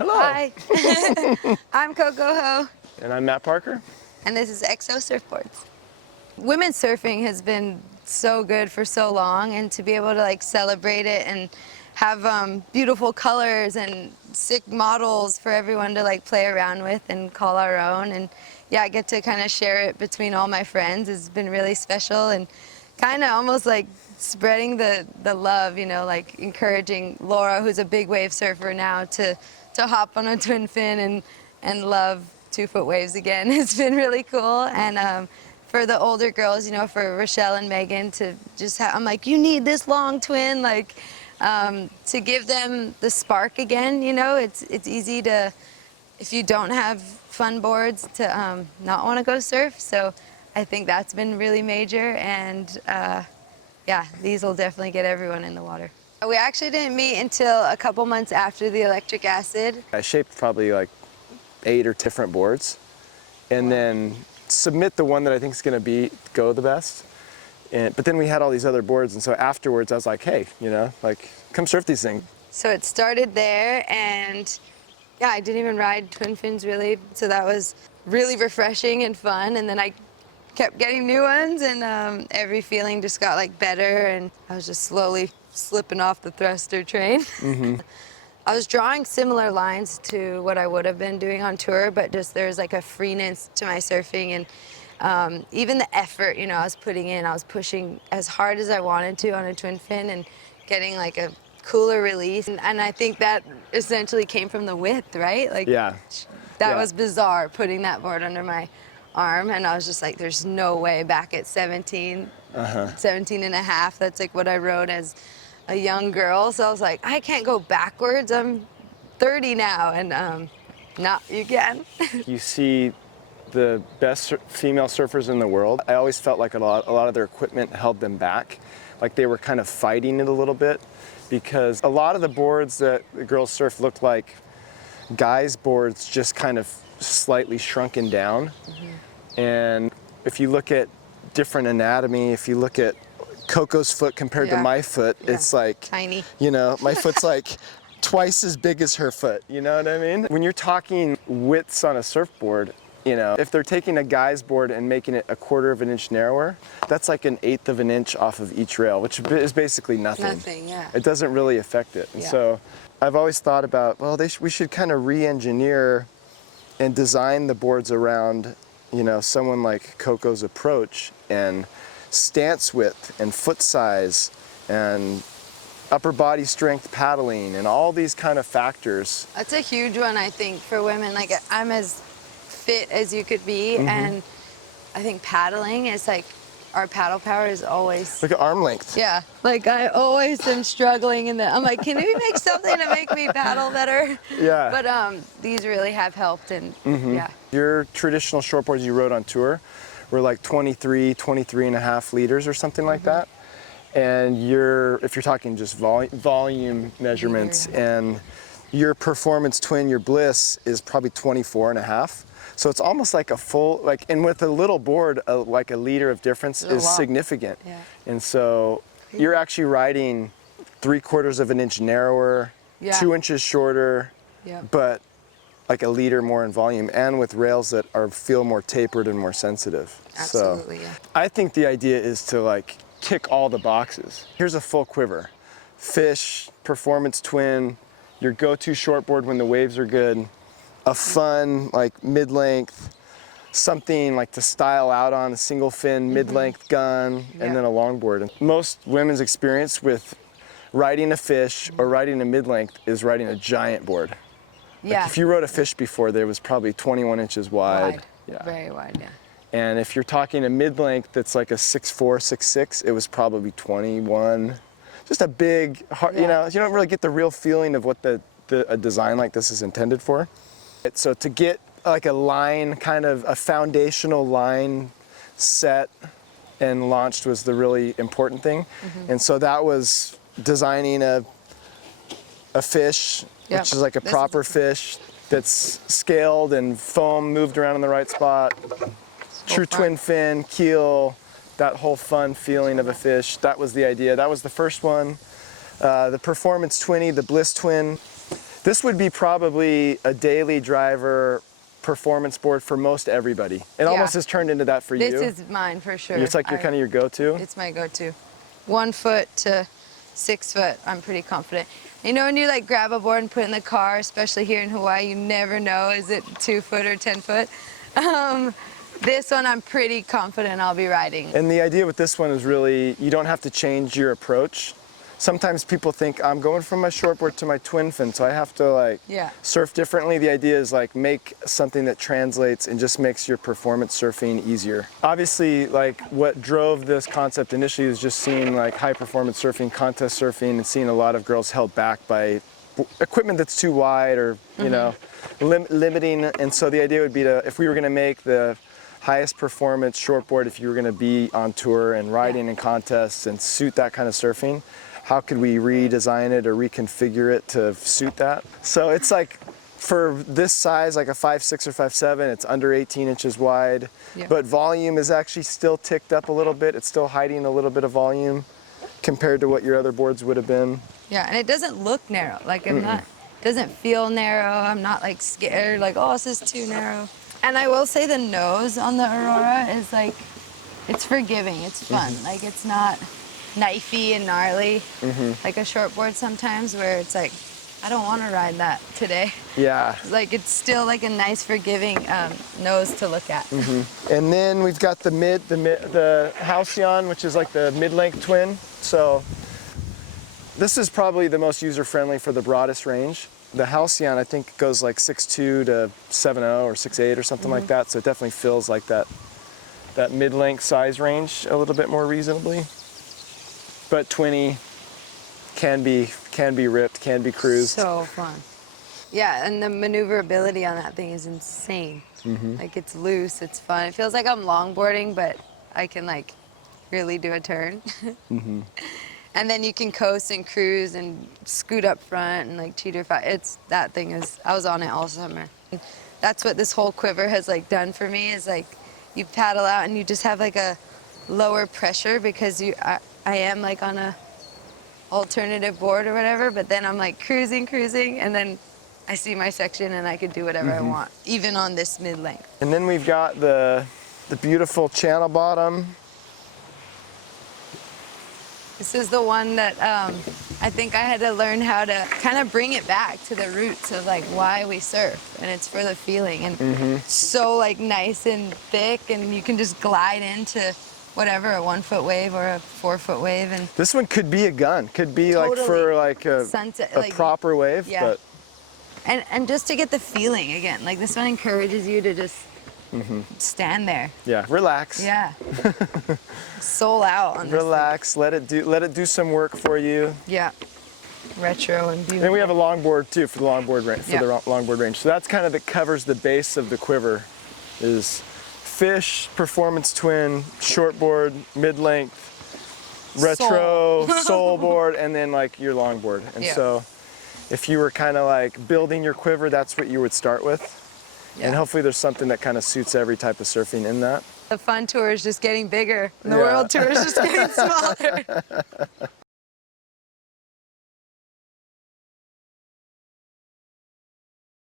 Hello. Hi. I'm Coco. And I'm Matt Parker. And this is XO Surfboards. Women's surfing has been so good for so long, and to be able to like celebrate it and have beautiful colors and sick models for everyone to like play around with and call our own, and yeah, I get to kind of share it between all my friends has been really special, and kind of almost like spreading the love, you know, like encouraging Laura, who's a big wave surfer now, to hop on a twin fin and love 2-foot waves again. It's been really cool. And for the older girls, you know, for Rochelle and Megan to just have, I'm like, you need this long twin, like to give them the spark again, you know. It's easy to, if you don't have fun boards, to not want to go surf. So I think that's been really major, and yeah, these will definitely get everyone in the water. We actually didn't meet until a couple months after the electric acid. I shaped probably like 8 or different boards, and then submit the one that I think is going to go the best. But then we had all these other boards, and so afterwards I was like, hey, you know, like, come surf these things. So it started there, and yeah, I didn't even ride twin fins really, so that was really refreshing and fun. And then I kept getting new ones, and every feeling just got like better, and I was just slowly slipping off the thruster train. I was drawing similar lines to what I would have been doing on tour, but just there's like a freeness to my surfing, and even the effort, you know, I was putting in, I was pushing as hard as I wanted to on a twin fin and getting like a cooler release. And I think that essentially came from the width, right? Like, Yeah. That was bizarre, putting that board under my arm, and I was just like, there's no way back at 17, 17 and a half, that's like what I rode as a young girl. So I was like, I can't go backwards, I'm 30 now, and no, you can. You see the best female surfers in the world. I always felt like a lot of their equipment held them back, like they were kind of fighting it a little bit, because a lot of the boards that the girls surf looked like guys' boards, just kind of slightly shrunken down. And if you look at different anatomy, if you look at Coco's foot compared to my foot, it's like tiny. You know, my foot's like twice as big as her foot, you know what I mean? When you're talking widths on a surfboard, you know, if they're taking a guy's board and making it 1/4 of an inch narrower, that's like 1/8 of an inch off of each rail, which is basically nothing. Nothing, yeah. It doesn't really affect it. And so I've always thought about, well, we should kind of re-engineer and design the boards around, you know, someone like Coco's approach, and stance width and foot size and upper body strength paddling and all these kind of factors. That's a huge one, I think, for women. Like, I'm as fit as you could be, and I think paddling is like, our paddle power is always... Look at arm length. Yeah, like I always am struggling in I'm like, can we make something to make me paddle better? Yeah. But these really have helped, and yeah. Your traditional shortboards you rode on tour were like 23 and a half liters or something like that. And if you're talking just volume measurements, and your performance twin, your Bliss, is probably 24 and a half. So it's almost like a full, like, and with a little board, like a liter of difference is significant. Yeah. And so you're actually riding 3/4 of an inch narrower, 2 inches shorter, but like a liter more in volume, and with rails that feel more tapered and more sensitive. Absolutely, so yeah. I think the idea is to like tick all the boxes. Here's a full quiver: fish, performance twin, your go-to shortboard when the waves are good, a fun like mid-length, something like to style out on, a single fin mid-length gun, and then a longboard. And most women's experience with riding a fish or riding a mid-length is riding a giant board. Like if you rode a fish before, there was probably 21 inches wide. Yeah. Very wide, yeah. And if you're talking a mid-length that's like a 6'4", 6'6", it was probably 21. Just a big, hard, you know, you don't really get the real feeling of what a design like this is intended for. So to get like a line, kind of a foundational line set and launched was the really important thing. And so that was designing a fish, which is like a proper fish that's scaled and foam moved around in the right spot. True twin fin, keel, that whole fun feeling of a fish. That was the idea. That was the first one. The performance twinny, the Bliss twin, This would be probably a daily driver performance board for most everybody. It almost has turned into that for you. This is mine for sure. It's like kind of your go-to. It's my go-to. 1 foot to 6 foot, I'm pretty confident. You know when you like grab a board and put it in the car, especially here in Hawaii, you never know, is it 2 foot or 10 foot? This one I'm pretty confident I'll be riding. And the idea with this one is really, you don't have to change your approach. Sometimes people think I'm going from my shortboard to my twin fin, so I have to like surf differently. The idea is like make something that translates and just makes your performance surfing easier. Obviously, like what drove this concept initially was just seeing like high performance surfing, contest surfing, and seeing a lot of girls held back by equipment that's too wide or you know limiting. And so the idea would be to, if we were going to make the highest performance shortboard, if you were going to be on tour and riding in contests and suit that kind of surfing, how could we redesign it or reconfigure it to suit that? So it's like, for this size, like a 5'6" or 5'7", it's under 18 inches wide, but volume is actually still ticked up a little bit. It's still hiding a little bit of volume compared to what your other boards would have been. Yeah, and it doesn't look narrow. Like I'm not, doesn't feel narrow. I'm not like scared, like, oh, this is too narrow. And I will say the nose on the Aurora is like, it's forgiving, it's fun. Like it's not knifey and gnarly, like a shortboard sometimes where it's like, I don't want to ride that today. Yeah. Like it's still like a nice forgiving nose to look at. And then we've got the Houseon, which is like the mid-length twin. So this is probably the most user-friendly for the broadest range. The Houseon, I think, goes like 6'2" to 7'0" or 6'8" or something like that. So it definitely feels like that mid-length size range a little bit more reasonably. But 20 can be ripped, can be cruised. So fun. Yeah, and the maneuverability on that thing is insane. Like it's loose, it's fun. It feels like I'm longboarding, but I can like really do a turn. And then you can coast and cruise and scoot up front and like cheater fight. That thing is, I was on it all summer. That's what this whole quiver has like done for me, is like you paddle out and you just have like a lower pressure because I am like on a alternative board or whatever, but then I'm like cruising, and then I see my section and I can do whatever I want, even on this mid-length. And then we've got the beautiful channel bottom. This is the one that I think I had to learn how to kind of bring it back to the roots of like why we surf, and it's for the feeling, and so like nice and thick, and you can just glide into whatever, a 1 foot wave or a 4 foot wave. And this one could be a gun, could be like for like a sunset, a proper wave. But and just to get the feeling again, like this one encourages you to just stand there. Yeah, relax. Yeah. Soul out on this relax, let it do some work for you. Yeah. Retro and beautiful. Then we have a longboard too for the longboard range, longboard range. So that's kind of that covers the base of the quiver, is fish, performance twin, shortboard, mid-length, retro, soul board, and then like your longboard. And so if you were kind of like building your quiver, that's what you would start with. And hopefully there's something that kind of suits every type of surfing in that. The fun tour is just getting bigger, and the world tour is just getting smaller.